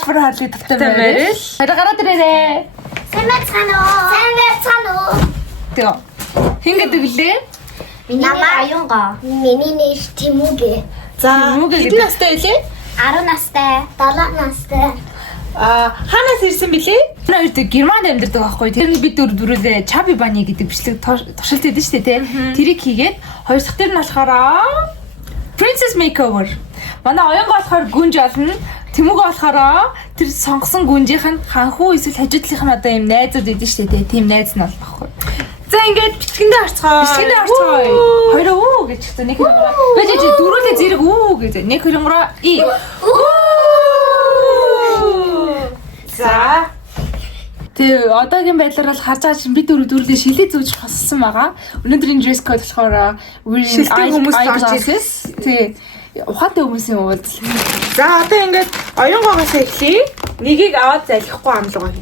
залбар хаалт тавтай байр. Гараад ирээрээ. Сайн байна уу? Тэг. Хин гэдэг лээ? Миний нэр Аюнга. Миний нэр Тэмүгэ. За, хэдэн настай вэ? 10 настай, 7 настай. Хаанаас ирсэн бэлээ? Хоёр дэг Германд амьдардаг байхгүй. Тэр нь бид дөрвөлээ Чаби Бани гэдэг бичлэг туршилт хийдэж штэ тий. Тэрийг хийгээд хоёр дахь тэр нь болохоор Princess Makeover. Манай Оёнго болохоор гүнж олно. Тэмүг болохоор тэр сонгосон гүнжийнх нь ханхуу эсвэл хажуудлынх нь одоо юм найзууд идэв штэ тий. Тим найз нь болохгүй. За ингээд бичгэндээ харцгаа. Хоёроо үү гэж хэлсэн. Нэг хөрөнгөрөө. Гэж дөрүүлээ зэрэг үү гэж. Нэг хөрөнгөрөө и. За. Тэг одоогийн байдлаар бол харж байгаа чинь бид дөрвөлээ шилээ зүүж хоссон байгаа. Өнөөдрийн dress code болохоор шилдэг хүмүүс орж ирсэн. Тэг. Ухаантай хүмүүсийн уулз. За одоо ингээд оюунгоогоос эхлэе. Нэгийг аваад залхихгүй амлгаа.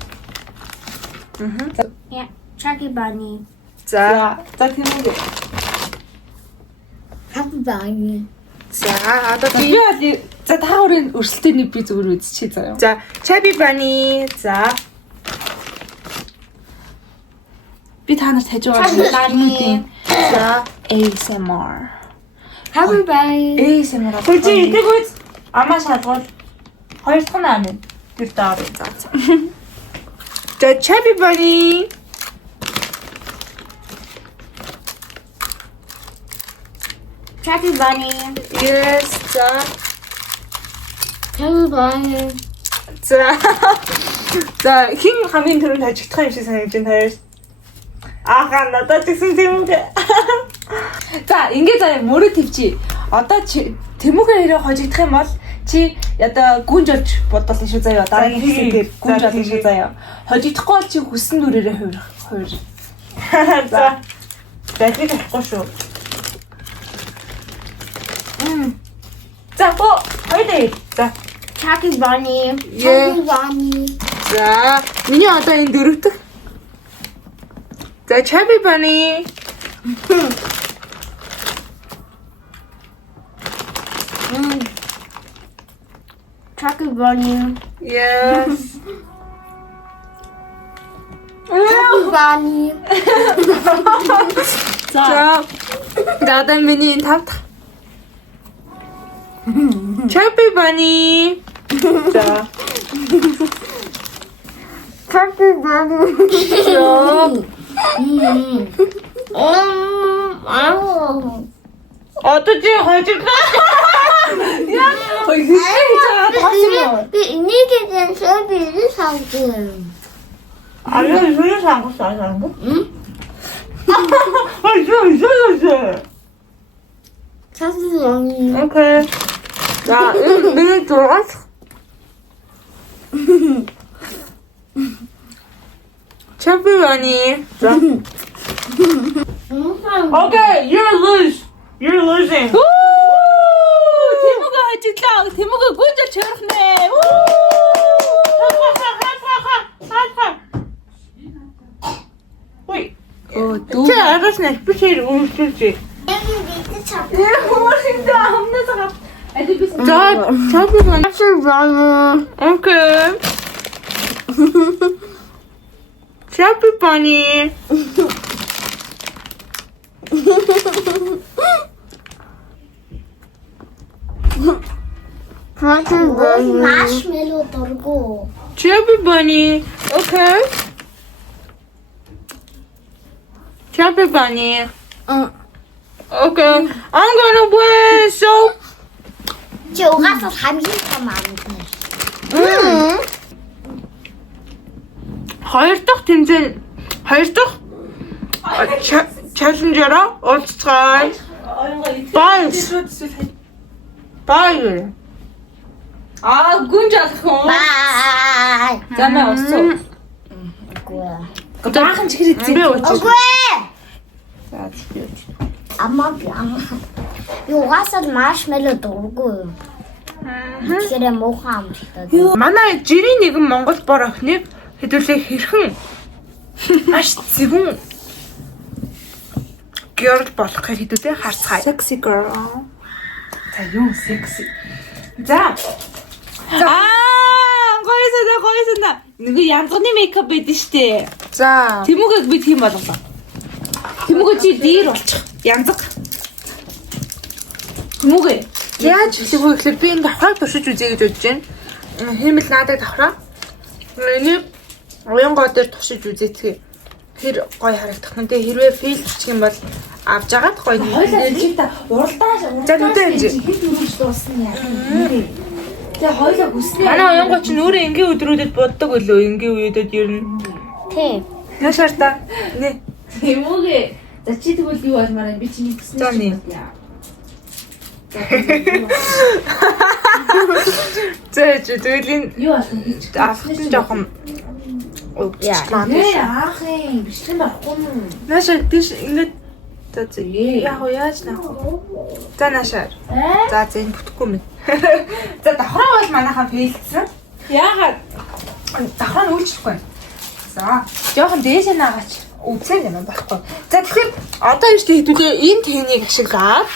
Я, Чаги Бани. За тийм үү. Чаги Бани. За одоо Би бол за та хоёрын өрсөлдөөнийг би зүгээр үзчихье заяа. За Чаби Бани. За Би та нарт хажуугаар Бани. за ASMR. Чаги Бани. ASMR. Хөөе идэг үз. Амаа шалгуул. Хоёр дахь нь амин. Тэр доор за. За Чаби Бани. Чаги Бани. Yes. За. Чаги Бани. За. За хин хамгийн түрүүнд хажигдах юм шиг санагдаж байна хоёр. Ааха надад гэсэн тийм үү. За ингээ заяа мөрөө твчи. Одоо Тэмүгээ хэрэг хожигдох юм бол чи одоо гүнж олж бодвол шүү заяа. Дараагийн хэсгээр гүнж олж шүү заяа. Хожигдохгүй бол чи хүссэн дүрээрээ хувир. За. Дахиж авахгүй шүү. За бо хоёроо. За. Чаги Бани. Yeah. Чаги Бани. За. Миний одоо энэ дөрөвдөг. За Чаби Бани. Чаги Бани. Yes. Чаги Бани. За. Дадан миний энэ тавт. Чаби Бани. За. Чаги Бани. Одоо чи хожигдоо. Би энийг гэсэн би санагдав. 아니야, 소리 상관없어, 안 하는 거? 응? 있어. 차수 왕이. 오케이. 야, 내 들어갔어. 챔피언이. 자. Okay, you're losing. Тэмүгээ хожиглаа. Тэмүгээ гүнжэл чөрхнэ. Ой. Дүү. Чи аргаснаа спешиал үйлчилж. Хоошинда хамнасаа. За, 챔피언. Okay. 챔피언이. 마시멜로 돌고. 챔피언이. Okay. 챔피언이. Okay. I'm gonna win. So. 저 가서 30분 만에. Хоёр дахь тэмцээн чаленжераа уулзцай. Бай. Гүнж алах юм. 바이. Замаа уусуу. 뭐야? Баахан чихэр Би эзэн. уучих. 왜? За тийм. 엄마 요 가서 마시멜로 돌고. 그래 뭐가 안 됐다. Манай жирийн нэгэн Монгол бор охиныг хэдүүлээ хэрхэн маш зөвхөн girl болох гэж хэдүүлээ харцгаая. Sexy girl. За юу sexy. За. Ангой санаа. Нөгөө янзганы мейкап байдаг штэ. За. Тэмүүгийг би тийм болгоо. Тэмүүгээ чи дээр болчих. Янзг. Тэмүүгээ. Яаж хэлэх вэ гэхээр би энэ давхраг туршиж үзье гэж бодож байна. Хэмэл надад давхраа. Энийг уянгоо дээр туршиж үзээцгээ. Тэр гоё харагдах нь. Тэгээ хэрвээ фейл болчих юм бол авч агаад гоё. Хойлоо чи та уралдаа. За нүдэ хэмжээ. Хэд өрөөж дуусна яах юм. Тэгээ хойлоо хүснээ. Манай уянгоо ч нүүрээ энгийн өдрүүдэд боддог өлөө. Энгийн үедэд ер нь. Тийм. Яшаар та. Нэ. Тэмүүгээ. За чи тэгвэл юу болмаар би чиний хүснээ. За нэ. Зэж тэгэл энэ Юу болсон гэж авах нь жоохон Яа. Аах юм бичлэг байхгүй юм. Наашаа тийш ингээд за яг уу яаж наах вэ? За наашаа. За энэ бүтэхгүй мэн. За давхраа бол манайхан фейлдсэн. Яагаад? Давхраа нь үйлчлэхгүй. За жоохон дээшээ наагаач. Үцээр юм болохгүй. За тэгэхээр одоо юу ч хэдүүлээ энэ техник ашиглаад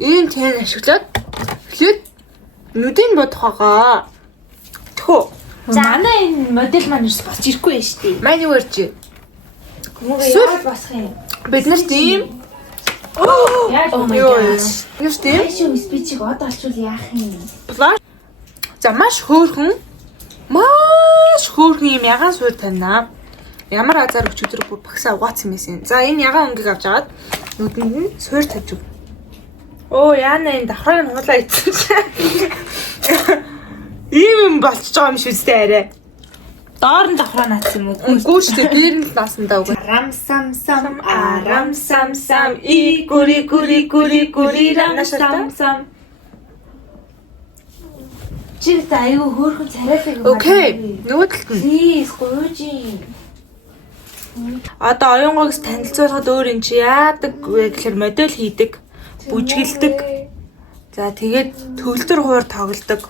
энэ техник ашиглаад эхлээд нүдийг бодох байгаа. Тхөө. За манай энэ модель маань бас босч ирэхгүй байж тээ. Манай үрж. Хүмүүгээ яаж босох юм? Бид нар тийм. Яаж Юу юм? юу тийм? Айшуу спичиг одоо алчвал яах юм? Плаш. За маш хөөрхөн юм ягаан суур таньнаа. Ямар азар өчигдөр бүр багсаа угаацсан байсан. За энэ ягаан өнгийг авч агаад нүдэнд нь суур тавьж өг. Оо яана энэ давхраг нь хуулаа ицсэн. Ийм юм болчихж байгаа юм шүү дээ арай. Доор нь давхраа наацсан юм уу? Үгүй шүү дээ. Дээр нь наасандаа үг. Арам сам и гүри рам сам. Чи та аюу хөөрхөн царайлаг юм. Окей. Нөгөө талд нь. Please гуйжин. Одоо оюунгоогс танилцуулахад өөр юм чи яадаг вэ гэхээр модель хийдэг, бүжгэлдэг. За тэгээд төвлөр хуур тоглодог.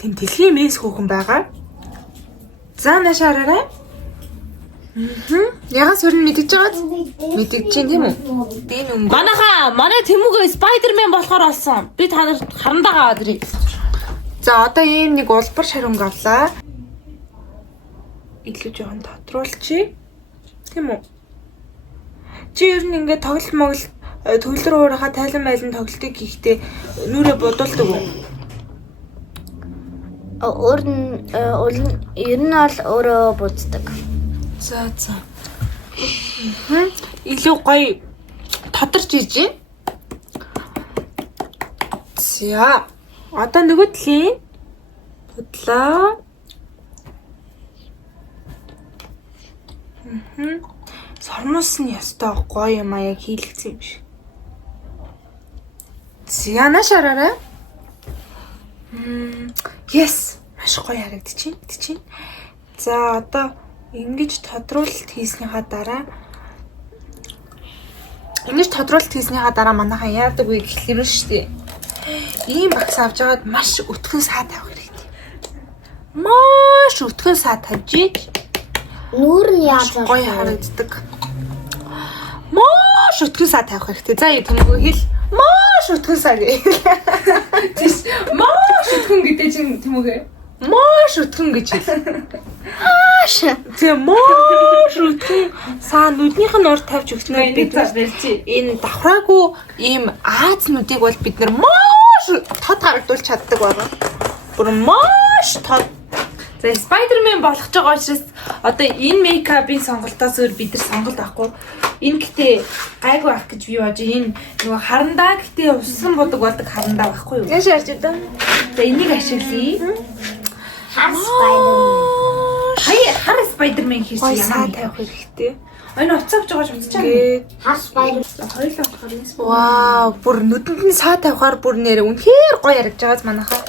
Тэм дэлхийн мэс хүүхэн байгаа. За нашаараа. Ягаад сүрэн мэдэж байгааз? Мэдэж чинь тийм үү? Би нүн. Манай Тэмүүгээ Spider-Man болохоор олсон. Би та нарт харандагаа аваад ирье. За одоо ийм нэг улбар шарунг авлаа. Илүү жоохон тодруулчих. Тийм үү? Чи ер нь ингээд тоглолт моглол төвлөр уурахаа тайлан байлан тоглолтыг хийхдээ нүрээ бодуулдаг уу? Өөр нь ер нь бол өөрөө буздаг. За. Илүү гоё тодорч ижээ. За. Одоо нөгөө талын бодлоо. Сормос нь ястай гоё юм аа яг хийлгцсэн юм шиг. Зяна шараарай. Yes, маш гоё харагдчихээн. За одоо ингэж тодруулалт хийснийхаа дараа манайхан яадаг вэ гэхлээр шүү дээ. Ийм багс авч агаад маш өтгөн саа тавих хэрэгтэй. Маш өтгөн саа тавьж ийж Нүүр нь яаж гоё харагддаг. Маш өтгөн саа тавих хэрэгтэй. За юу тэмээгөө хэл. Маш өтгөн саа гээ. Тийш маш өтгөн гэдэг чинь Тэмүүгээ. Маш өтгөн гэж хэл. Тэгээ маш өтгөн саа нүднийх нь урд тавьж өгснээр бид энэ давхраагүй ийм Аз нүдийг бол бид нар маш тод харагдуулж чаддаг байна. Бүр маш тод. За Spider-Man болох ч байгаа учраас одоо энэ мейкапын сонголтоос өөр бид нар сонголт авахгүй. Энэ гэтээ гайгүй байх гэж би бодож энэ нөгөө харандаа гэтээ усан будаг болдог харандаа байхгүй юу? Яаш харж удаа. За энийг ашиглая. Хар Spider-Man хийсэн Гоё саа юм. тавих хэрэгтэй. Энэ уцаагч байгаа ч үзчихэв. Тэгээд Хоёулаа болохоор энэ вау, бүр нүдэнд нь саа тавихаар бүр нэрээ үнэхээр гоё харагдж байгааз манайхаа.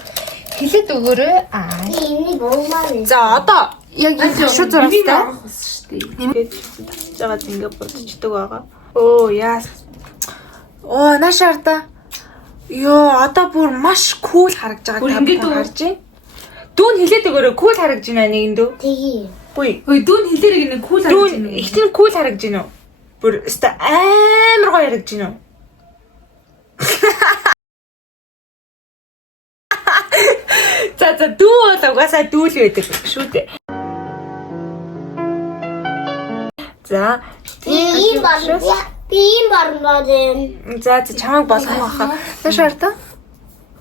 Хэлээд өгөөрэй. Энийг уумаар. За одоо яг энэ хашуу зурагтай нэмээд татж байгаа зингээ бодчихдөг байгаа. Оо яас. Оо нашаарда. Йоо одоо бүр маш кул харагдж Бүр байгаа ингээд та харж байна. Дүүн хэлээд өгөөрэй. Кул харагдж байна нэгэнд дүү. Тэгээ. Үгүй. Хөөе дүүн хэлээрэг нэг кул харагдаж Дүүн байна. ихтэн кул харагдж байна уу? Бүр өстө амар гоё харагдж байна уу? За За дүү бол угаасаа дүүл байдаг шүү дээ. За ийм барна дээ. за чамайг болгох байхаа. Нашаар та.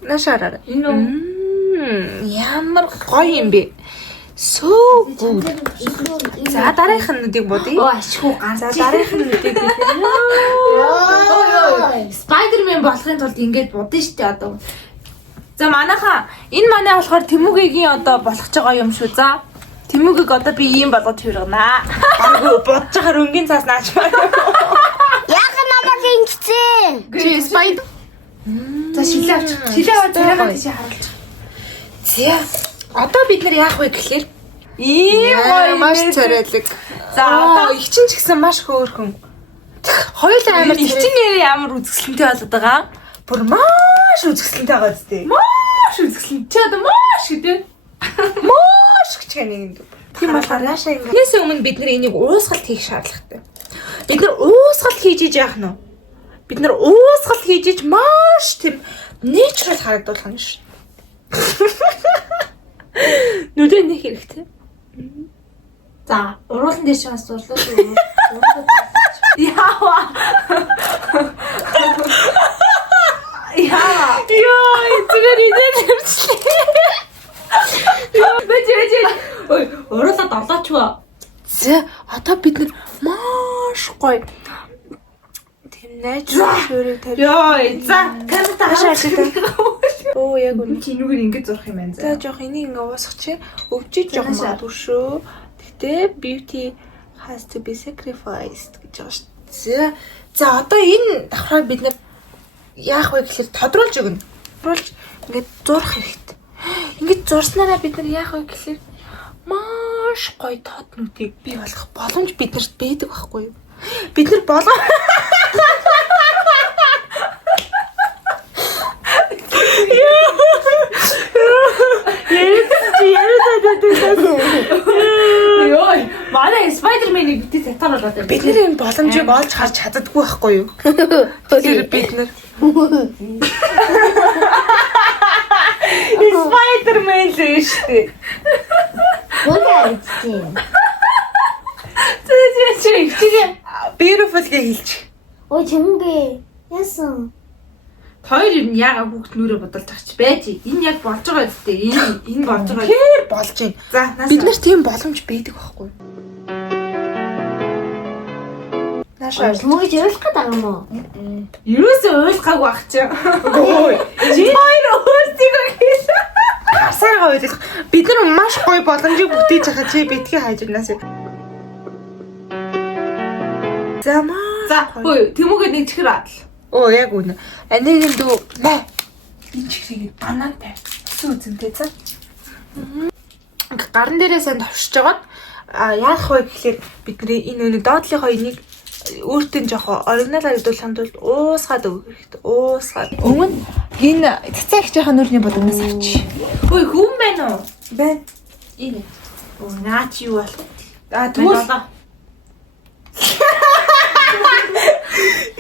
Нашаараа. Ямар гоё юм бэ? So good. За дараагийн нүдийг бодъё. ашгүй ганц. За дараагийн нүдийг бид Spider-Man болохын тулд ингэж бодсон шүү дээ одоо. За манайхаа энэ манай болохоор Тэмүүгийн одоо болох ч байгаа юм шүү. За Тэмүүгийг одоо би ийм болгож хүргэнаа. Агуу бодож байгаа өнгийн цаас наачмаар. Яг намайг ингэсэн. Чи Spider. За шилээ авч. Шилээ аваад царайгаа тийш харуулж. За одоо бид нар яах вэ гэхээр Ийм гоё маш царайлаг. За Одоо их чинь ч гэсэн маш хөөрхөн. хоёулаа амар ихчнээр ямар үзэсгэлэнтэй болоод байгаа. Бүр маш үзэсгэлэнтэй байгаа зү. Маш үзэсгэлэн. Чи одоо маш гэдэг. Маш гэж нэг юм. Тийм болохоор яашаа ингэ. Тэрнээс өмнө бид нар энийг уусгалт хийх шаардлагатай. Бид нар уусгалт хийж иж яах нь вэ? Бид нар уусгалт хийж иж маш тийм natural харагдуулах нь шүү. Нүдэ нэг хэрэгтэй. За уруулан дээр шаас зурлаа. Яава. Яа. Яа, зүгээр идэлэрчлээ. Бэж. Ой, уруулаа долооч ба. За, одоо бид нар маш гоё тийм natural шүүрийг тавь. Яа, за камер таашаа ашигтай. Оо, яг үнэ. чи нүгээр ингэж зурх юм байна. За, жоох энийг ингээ уусгах чи өвчиж жоох магадгүй шүү. Гэтэ beauty has to be sacrificed гэж байгаа шүү. За, одоо энэ давхраа бид нар яах вэ гэхээр тодруулж өгнө. Тодруулж ингээд зурх хэрэгтэй. Ингээд зурснараа бид нар яах вэ гэхээр маш гоё тод нүдийг бий болгох боломж биднэрт байдаг байхгүй юу? Бид нар болгоо Йой, манай Spider-Man-ийг битээ татаар болоод байна. бид нар энэ боломжийг олж харж чаддаггүй байхгүй юу? Тэгэхээр бид нар Spider-Man л шүү дээ. Үнэ тийм. Чи Beautiful гэж хэлж. Ой чимгээ. Яасан? хоёр юм яага хүүхд нүрээ бодолж байгаа ч байж. Энэ яг болж байгаа үстэй. Энэ болж байгаа. Тэр болж байна. За, Бид нар тийм боломж байдаг байхгүй юу? Наашаа Мөгөж ойлгох гэдэг юм уу? Юусоо ойлгоогүй ах чи. Ой. Чи хоёр өөрсдөө хийсэн. хасаараа ойлгох. Бид нар маш гоё боломжийг бүтээж байгаа чи битгий хайжнаас. За, ой, Тэмүүгээд нэг чихэр адал. Оо яг үнэ. Анегийн дүү нэ. Энэ чихрийг банантай. Өсөн үзэнтэй цаа. Гарн дээрээ сайн товшиж жагаад яах вэ гэхээр бидний энэ үнэ доотлынхоо энийг өөртөө жоохоо оригинал харагдуулахын тулд уусгаад өгөх хэрэгтэй. Уусгаад. Өмнө энэ цацаагч яхаа нүрний болгоноос авчи. Ой, хүн байна уу? Байна. Энэ. Оо, наач юу бол? Тэгвэл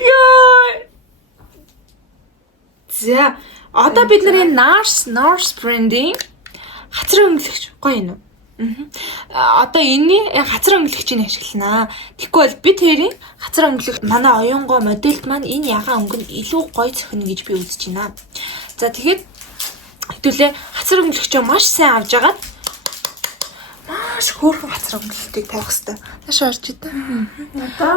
Яа. За, одоо бид нар энэ Nars brand-ийн хацар өнгөлөгч гоё юм уу? Одоо энэний хацар өнгөлөгчийг ашигланаа. Тэгэхгүй бол бид хоёрын хацар өнгөлөгч манай оюунгой модельд маань энэ ягаан өнгө нь илүү гоё зохино гэж би үзэж байна. За тэгэхээр хэдүүлээ хацар өнгөлөгчөө маш сайн авч агаад маш хөөрхөн хацар өнгөлөлтийг тавих хэрэгтэй. Тааш орж идэв.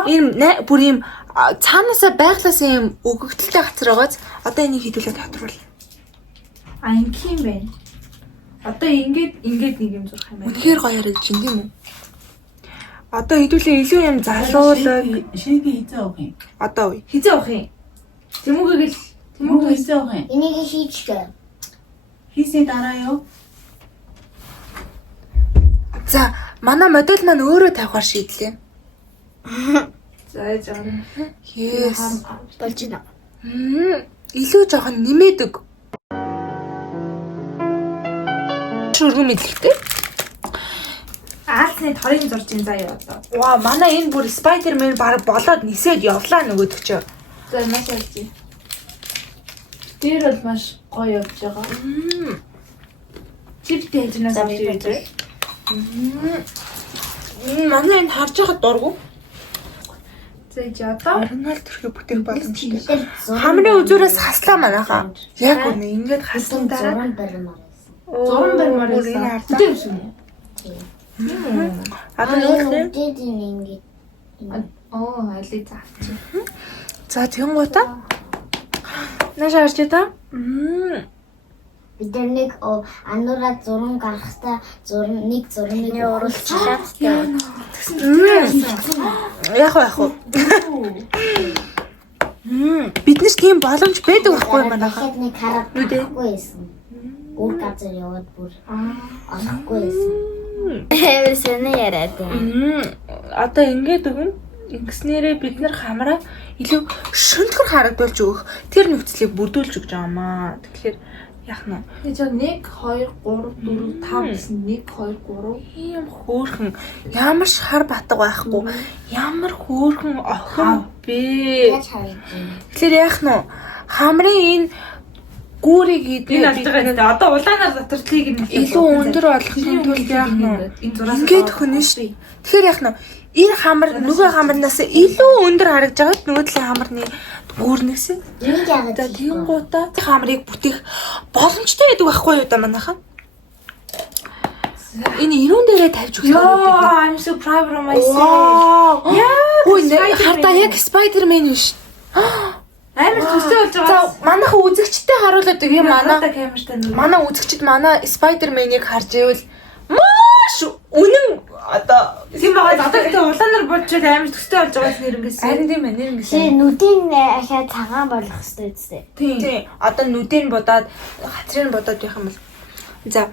Энэ бүр юм цаанаасаа байглаасан юм өгөгдөлтэй хацар байгааз одоо энийг хэдүүлээ тодруулъя. Анги юм байна. Одоо ингээд нэг юм зурх юм байна. Үнэхээр гоё харагдаж байна тийм үү? Одоо хэдүүлээ илүү юм залуулаг. Шигээ хийцээ авах юм. Одоо үе. Хизээ авах юм. Тэмүүгийг л Тэмүүг хийцээ авах юм. Энийг хийчихээ. Хийсээ дараа юу? За, манай модель маань өөрөө тавихаар шийдлээ. за жаа. Yes. Болж байна. Илүү жоохон нэмээдэг. Шүргэн мэдлэгтэй. Аалсны торыг зурж ин заяа одоо. Ваа, манай энэ бүр Spider-Man баг болоод нисээд явлаа нөгөөдөг ч. За маш аль. Тэр бол маш гоё явж байгаа. Чиптэй хэмжээс За, авч би ирээ. Манай энэ харж байхад дургу. За ич одоо Оригинал төрхий бүтээх боломжтой. Тэр Хамрын үзүүрээс хаслаа манайхаа. Яг үнэ ингээд хаслан дараа. зуран баримаар байсан. зуран баримаар Энэ байсан. хардаа. Бүтэн юм шүү. Одоо нэг Үдээд ингэ. Оо, алиг заавч. за тэгэн гута. Наш харж та. Бид нэг ануураа зуран гаргахтаа нэг зургийг оруулчихлаа. Яг уу. Биднес тийм боломж байдаг байхгүй юу манайхаа. Дахиад нэг хараад байхгүй байсан. Өөр газар яваад бүр олохгүй байсан. Эвэрсэнэ яриад. Одоо ингээд өгнө. Ингэснээрээ бид нар хамраа илүү шөнтгөр харагдуулж өгөх тэр нөхцөлийг бүрдүүлж өгч байгаамаа. Тэгэхээр яах нь Тэгэж 1 2 3 4 5 гэсэн 1 2 3 ийм хөөрхөн ямар ч хар батг байхгүй ямар хөөрхөн охин бэ. Яаж харагдав? Тэгэхээр яах нь хамрын энэ гүүрийг энэ алж байгаа юм. Одоо улаанаар затралыг нь илүү өндөр болгохын тулд яах нь энэ зураас ингээд хөнө шүү. Тэгэхээр яах нь энэ хамар нөгөө хамарнаас илүү өндөр харагдж байгаад нөгөө талын хамарны гүүрнээс Энд яагаад за тийм гутаа хамрыг бүтээх боломжтой байдаг байхгүй юу да манайхаа. Энэ ирүүн дээрээ тавьж өгөх Yo, хэрэгтэй. I'm so proud of myself. Хөөе хартаа яг Spider-Man биш. Амар төстэй болж За байгаа. манайхаа үзэгчтэй харуулдаг юм Манай манай. камертай нүр. Манай үзэгчд манай Spider-Man-ыг харж ивэл маш үнэн одоо Тийм байгаа. Одоо гэдэг улаанаар бодчиход амар төстэй болж байгаа нэрнгээс. харин тийм ээ нэрнгэс. Тэ нүдийн ахаа цагаан болох хэрэгтэй үстэй. Тийм. Одоо нүдэн бодоод хацрын бодоод явах юм бол. За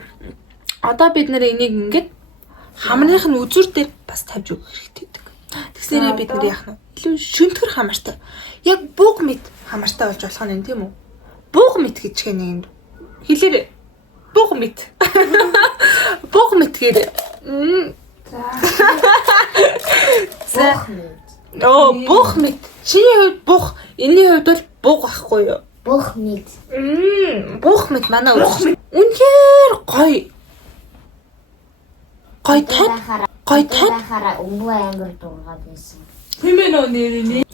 одоо бид нэр энийг ингээд хамрынх нь үзүр дээр бас тавьж өгөх хэрэгтэй гэдэг. Тэгсээрээ бид нар яах нь илүү шөнтгөр хамартай. Яг буг мэд хамартай болж болох нь тийм үү? Буг мэд гэж нэг хэлээрээ. Буг мэд. Буг мэд гэдэг. За. Оо буг мэд. Чиний хувьд буг, энэний хувьд бол буг байхгүй юу? Бүх мэд. Бух мэд манай үз. Үнээр гоё. Гоё тод. Гоё тод. Хараа өнгөө амар дургаад байсан. Тийм ээ нөө нэрний.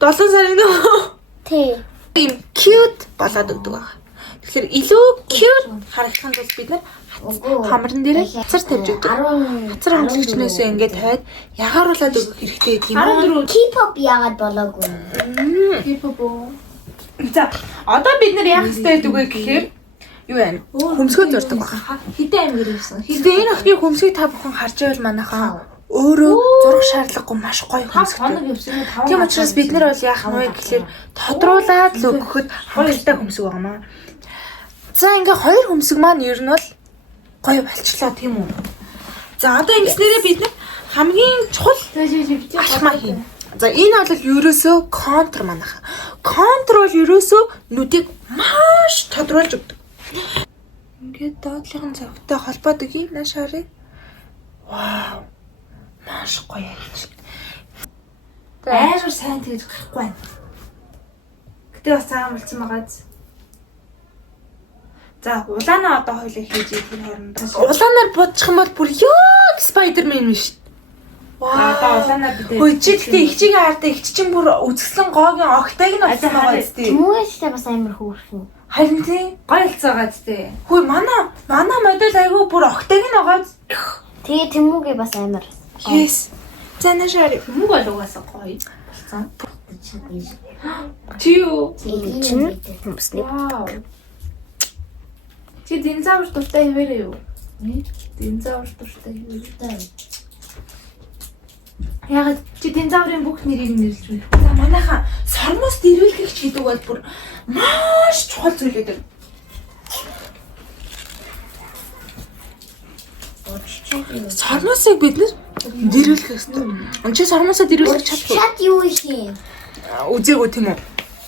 7 сарын нөө Тэ. ийм cute болоод өгдөг байна. Тэгэхээр илүү cute харагдахын тулд бид нар хамран дээрээ хацар тавьж өгдөг. Хацар хэмжигчнээсээ ингээд тавиад ягаруулад өгөх хэрэгтэй гэдэг юм. 14. K-pop яагаад болоогүй? Хиппо. За одоо бид нар яах хэрэгтэй гэдэг вэ гэхээр юу вэ? Хөмсгөө зурдаг байна. Хитэ амир ирсэн. Тэгээ энэ охины хөмсгийг та бүхэн харж байвал манайхаа өөрөө зурх шаардлагагүй маш гоё 5 хөмсгтэй. хоног явсан. Тийм учраас бид нар бол яах нь вэ гэхээр тодруулаад л өгөхөд хангалттай хөмсг байгаамаа. За ингээ хоёр хөмсг маань ер нь бол гоё болчлоо тийм үү. За одоо ингэснээрээ бид нар хамгийн чухал алхмаа хийнэ. За энэ бол ерөөсөө контр манайха. Контр бол ерөөсөө нүдийг маш тодруулж өгдөг. Ингээд доотлогын завтай холбоодог юм нааш харъя. Вау. Маш гоё юм. Амар сайн тэгж гарахгүй байна. Гэтэ бас цаахан болцсон байгаа. За улаанаа одоо хоёлаа хийж ирэх хооронд. Улаанаар бодчих юм бол бүр яг Spider-Man биш. Одоо улаанаа бид. Хөөе чи гэхдээ их чигээ хартаа их чинь бүр үзэсгэлэн гоогийн огтайг нь олсон байгаа зү. Тэмүүлстэй бас амар хөөрхөн. Харин тий. Гоё хэлцээгаа зү. Хөөе манай модель айгүй бүр огтайг нь байгаа. Тэгээ тэмүүгээ бас амар. Yes. За нашаар Мөнгө бол угаасаа гоё. Чиг. Чи юу? Чинь хүмүүсний Вау. Чи динозавр дуртай хэвээрээ юу? Динозавр дуртай хэвээрээ. Ягаад чи динозаврын бүх нэрийг нэрлэж байна? За манайхаа сормоос дэрвэлгэгч гэдэг бол бүр маш чухал зүйл гэдэг. Сормоосыг бид нэр дэрвэлгэх хэрэгтэй. Чи сормоосоо дэрвэлгэх чадгүй. Шат юу их юм? Үзээгүй тийм үү?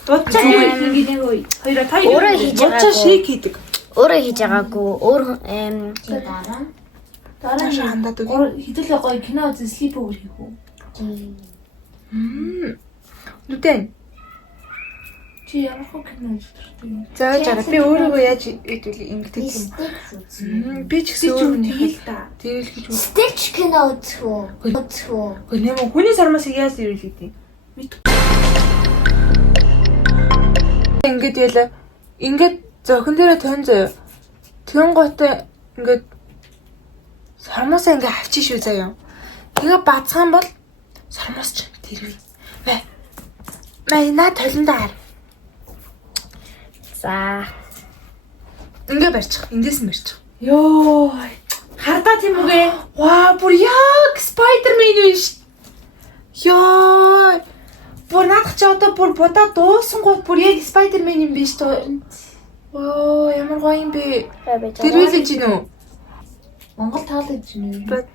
Дуудчаа юу нэг нэг үе. Хоёроо та Өөрөө хийж Дуудчаа шейк хийдэг. Өөрөө хийж байгаагүй. Өөр дараа. дараа Таашаа хандаад үгүй. хэдүүлээ гоё кино үзэн слип over хийх үү? Нүдэн. Чи Чи ямар хөө кино үздэг? За жаа би өөрийгөө яаж идвэл ингэдэг юм. Стич үзсэн. Би ч гэсэн өөрийнх Тэгэл нь та. тэгэл гэж үз. Стич кино үзэх үү? Үзэх үү? Гэхдээ нэмээ хүний сармаас яаж ирүүлээд юм. Ингээд яла ингээд зохин дээрээ тон заяа. Тэгэн готой ингээд сармаасаа ингээд авчих шүү заяа. Тэгээ бацхан бол сармаас ч тэрвээ. Маа толондоо хар. За. Ингээ барьчих. Эндээс нь барьчих. Йоо. Хардаа тийм үгээ. Ваа, бүр яг Spider-Man биш. Ёо. Бүр наадах чи одоо бүр будаа дуусан гол бүр яг Spider-Man юм биш тоо. Оо, ямар гоё юм бэ. Тэрвэлж гин үү? Монгол таалагдж байна.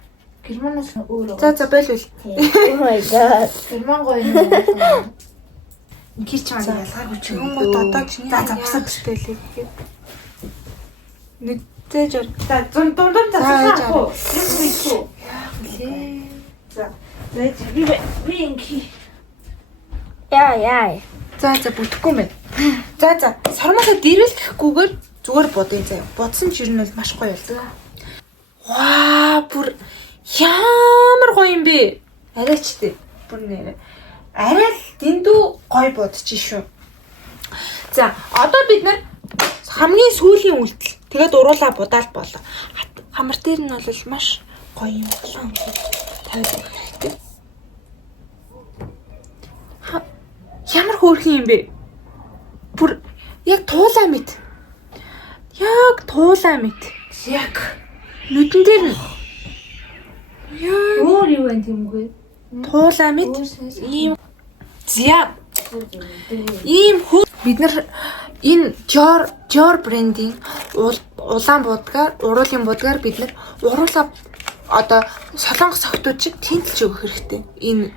Германаас өөр. За байлвал. Oh my god. Герман гоё юм. Инкий ч маань ялгаагүй ч юм гот одоо ч за завсаа бэлтээлээ. Нүдтэй жоо. За дундуур засахгүй. Лээ. За. Би инки. Яа. За бүтэхгүй юм байна. За сармаасаа дэрэлдэхгүйгээр зүгээр будын заяа. Будсан ч ер нь бол маш гоё болдог. Ваа, бүр ямар гоё юм бэ? Арайч тээ. Бүр нэрэ. Арай л дэндүү гоё будчих шүү. За, одоо бид нар хамгийн сүүлийн үйлдэл. Тэгээд уруулаа будаал болоо. Хамар дээр нь бол маш гоё юм болоо. Тавиад хэрэгтэй. Ямар хөөрхөн юм бэ? Бүр яг туулаа мэд. Яг туулаа мэд. Яг. Нүдэн дээр нь. Яа, Өөр юу вэ тийм үгээ? туулаа мэд. Ийм зя. Ийм хөө бид нар энэ Jor брендийн улаан будгаар, уруулын будгаар бид нар уруулаа одоо солонгос охтууд шиг тэнэлж өгөх хэрэгтэй. Энэ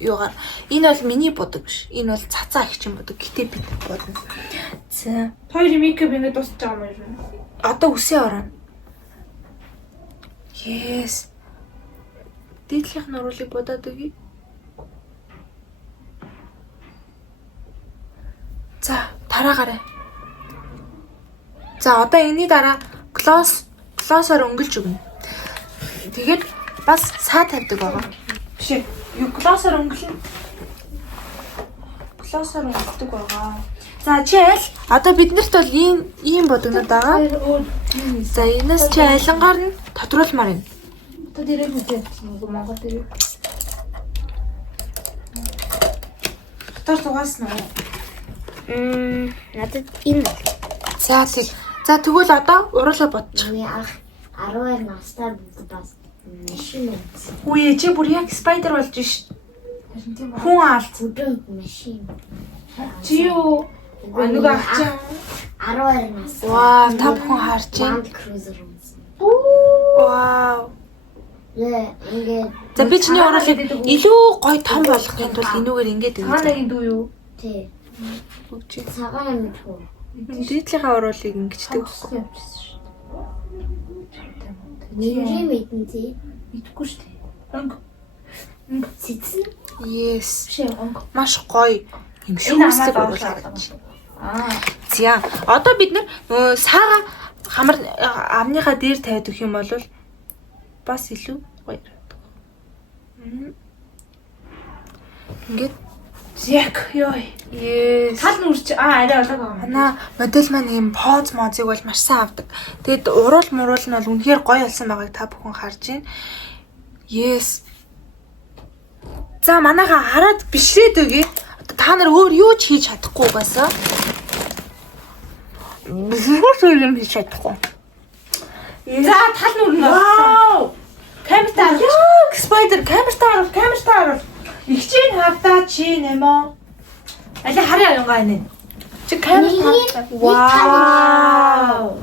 юугаар. Энэ бол миний будаг биш. Энэ бол цацаа их чинь будаг. Гэтэ бид бодно. За. Хоёр мейкап ингэ дуусч байгаа юм байна. Одоо үсээ орно. Yes. Дээдлийнх нь уруулыг бодоод өгье. За, тараагараа. За, одоо энэний дараа глоссоор өнгөлж өгнө. Тэгээд бас саа тавьдаг байгаа. Биш. Юу глоссоор өнгөлнө. Глоссоор өнгөлдөг байгаа. За, жишээл одоо биднэрт бол ийм бодогнод байгаа. За, энэс чи айлангаар нь тодруулмаар юм. Та дээрээ үгүй Монгол дээр. Дотор дугааснаа. Надад энэ. За, тэгвэл одоо уруулаа бодчих. Би 12 настай бас машин үзсэн. Үе чи бүр яг спайдер болж ш. Хүн алт. Бүдэн машин. Чи юу? Нэг авчин. 12 нас. Вау, та бүхэн харж байна. Land Cruiser үзсэн. Вау. Ингээд За би чиний уруулыг илүү гоё том болгохын тулд энүүгээр ингэж өгье. Хаанагийн дүү юу? тий. Бүгд Цагаан мэдгүй. дээдлийнхаа уруулыг ингэждэг байхгүй. Нэмрээ мэдэн тий. Итгэхгүй шүү дээ. Онг. Цэцэн. Yes. Биш онг. Маш гоё юм шүүсдэг уруулаа гэж. За одоо бид нар саага хамар амныхаа дээр тавьд өгөх юм бол бас илүү гоё байдаг. Ингээд Яг ёо. yes. Тал нүрч арай болоод байгаа юм. Манай модель маань ийм поз мозыг бол маш сайн авдаг. Тэгэд уруул муруул нь бол үнэхээр гоё болсон байгааг та бүхэн харж байна. Yes. За манайхаа хараад бишрээд өгье. Та нар өөр юу ч хийж чадахгүй угаасаа. Зүгээр юм хийж чадахгүй. За тал нүр нь. Вау! Камертаа. Яг спайдер камертаа оруулах. Игчийн хавдаа чи нэмэ. Аль хараа юнгаа энэ. Чи камертаа. Вау!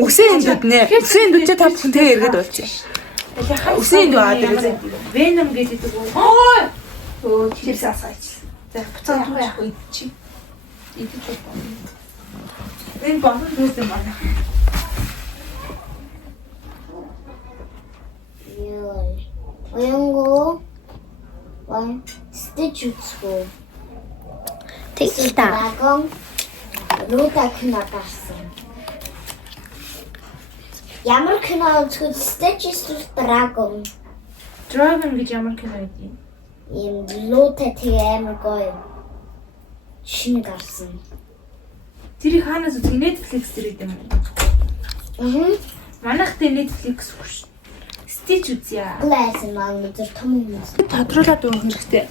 Үсээ эндүүд нэ. Үсээ эндүүд та бүхэн тэгээ эргээд болчих. Үсээ эндүү аа дээр. Venom гэдэг үү? Ой! Өө Чипс асаач. За буцаад яг идчих. Идчих байна. энэ бомб дүүсэн байна. Ёо. Оянго. Вай. Стич үзгүй. Тэгсэн драгон Лута кино гарсан. Ямар кино үзэхэд Stitches Dragon Dragon гэж ямар кино юм? ийм Лута тэгээ амар гоё. Шинэ гарсан. Тэрийг хаанаас үзэх? Netflix дээр идэм юм. Манайх тэ Netflix хүш. Stitch үзье. Глэсэн маань зөв том юм. Тодруулаад өгөх хэрэгтэй.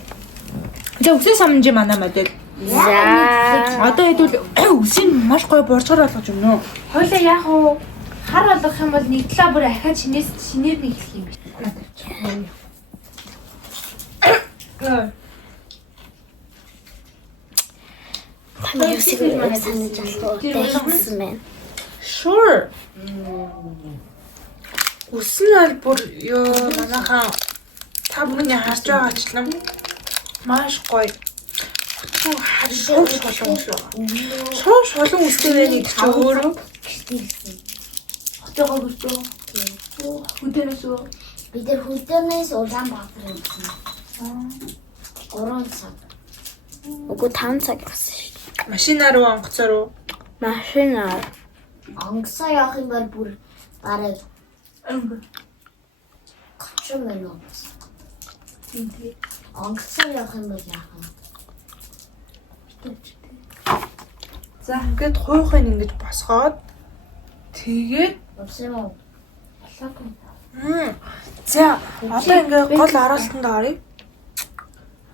За үсийн самжи манай модель. За. Одоо хэдүүл үсийн маш гоё борцоор болгож өгнө. Хойлоо яах вэ? Хар болгох юм бол нэг талаа бүр ахаад шинээр нэг хэлэх юм биш. Таны үсийг санаж алдсан байна. Sure. Үсэн аль бүр ёо манайхаа та бүхний харж байгаачлан маш гоё. Шууд шолон үс байгаа. Шууд шолон үстэй байх гэж чи өөрөө Гэртэлсэн. Хотойгоо гүртөө. Хөдөөнөөс Бид нар хөдөөнөөс Улаанбаатар явсан. 3 цаг. Уг 5 цаг явсан шүү дээ. машинаар уу онгоцоор уу? Машинаар. Онгоцоо явах юм бол бүр бараг 30 минут. Онгоцоо явах юм бол яах вэ? За ингээд хуйхыг ингэж босгоод тэгээд Явсан уу? за одоо ингээд гол оролтонд оръё.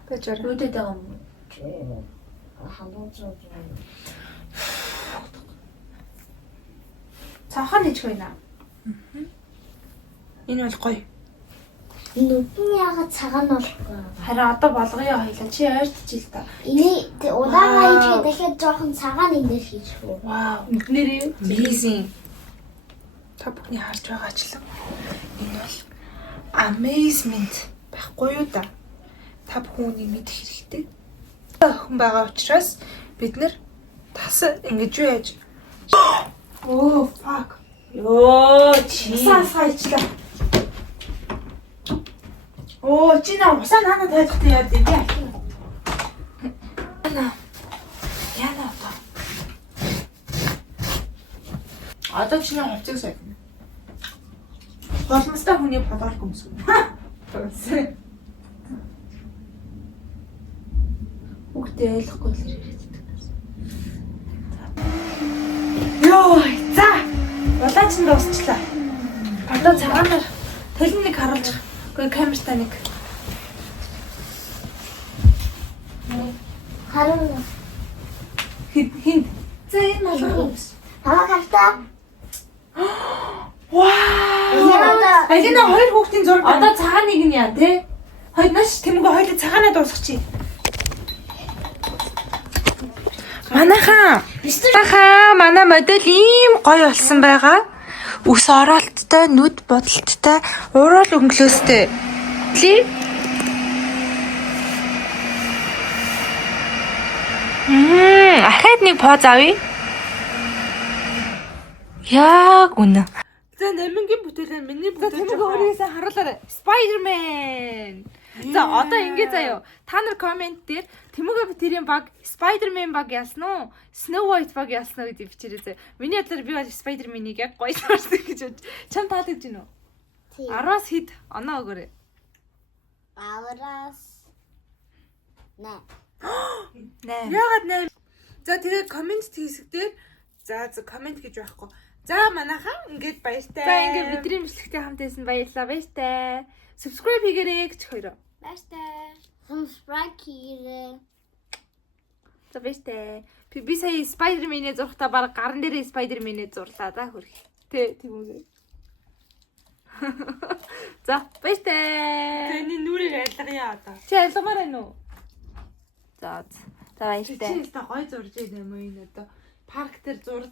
Байж арай. өөдөд байгаа юм. Халуун цаа. Цаахан хийж байна. Энэ бол гоё. Нүдэн ягаад цагаан болохгүй? Харин одоо болгоё хоёлаа. Чи ойртчих л та. Энийг удаага хийгээ дахиад жоохон цагаан эндэр хийчих үү? Вау. Нүднэрээ Amazing. Та бүхний харж байгаачлан энэ бол amazement байхгүй юу да? Та бүхний мэдэх хэрэгтэй. Охин байгаа учраас бид нэр тас ингэж юу яаж оо fuck. ёо чи. Саачлаа. Оо чи на усаа наана тайлхтай яа дээ. Яна одоо. Одоо чи на хувцас сайд. Голмостой хүний подолк өмсгөө. Хүүхдээ ойлгохгүй л ирээд. Йоо, за. Улаач нь дуусчлаа. Одоо цагаанаар телен нэг харуулж. Гэхдээ камертаа нэг. Харин Хин. За энэ алга. таваа гартаа. Вау. Алина хоёр хүүхдийн зураг. Одоо цагаан нэг нь яа те? Хойноос тэмгүй хоёул цагаанаа дуусгачих. Манайхаа манай модель ийм гоё болсон байгаа. Үс ороолттой, нүд бодолттой, уурал өнгөлөөстэй. Ли? Ахаад нэг поз авъя. Яг үнэ. За намингийн бүтээлээ миний бүтээлээ өөрөөсөө харуулаарай. Spider-Man. За одоо ингэ заяа. Та нар комент дээр Тэмүүгээ тэрийн баг Spider-Man баг яасан уу? Snow White баг яасан уу гэж бичээрэй заяа. Миний бодлоор би бол Spider-Man-ийг яг гоё шаарсан гэж бодож. Чам таалагдж байна уу? 10-аас хэд оноо өгөөрэй. Бавраас. Нэ. Яагаад нэ? За тэгээ комент хэсэг дээр за комент гэж байхгүй. За манайхаа ингээд баяртай. За ингэ бидний бичлэгтэй хамт байсан баярлалаа. Баяртай. Subscribe хийгээрэй гэж хоёроо. Баяртай. Subscribe хийгээрэй. За баяртай. Би сая Spider-Man-ийн зургатаа баг гарн дээрээ Spider-Man-ийг зурлаа да хөрх. Тэ тийм үү. За баяртай. Тэний нүрийг айлгая одоо. Чи айлгамаар байна уу? За баяртай. Чи л та гой зурж ийм юм энэ одоо парк дээр зур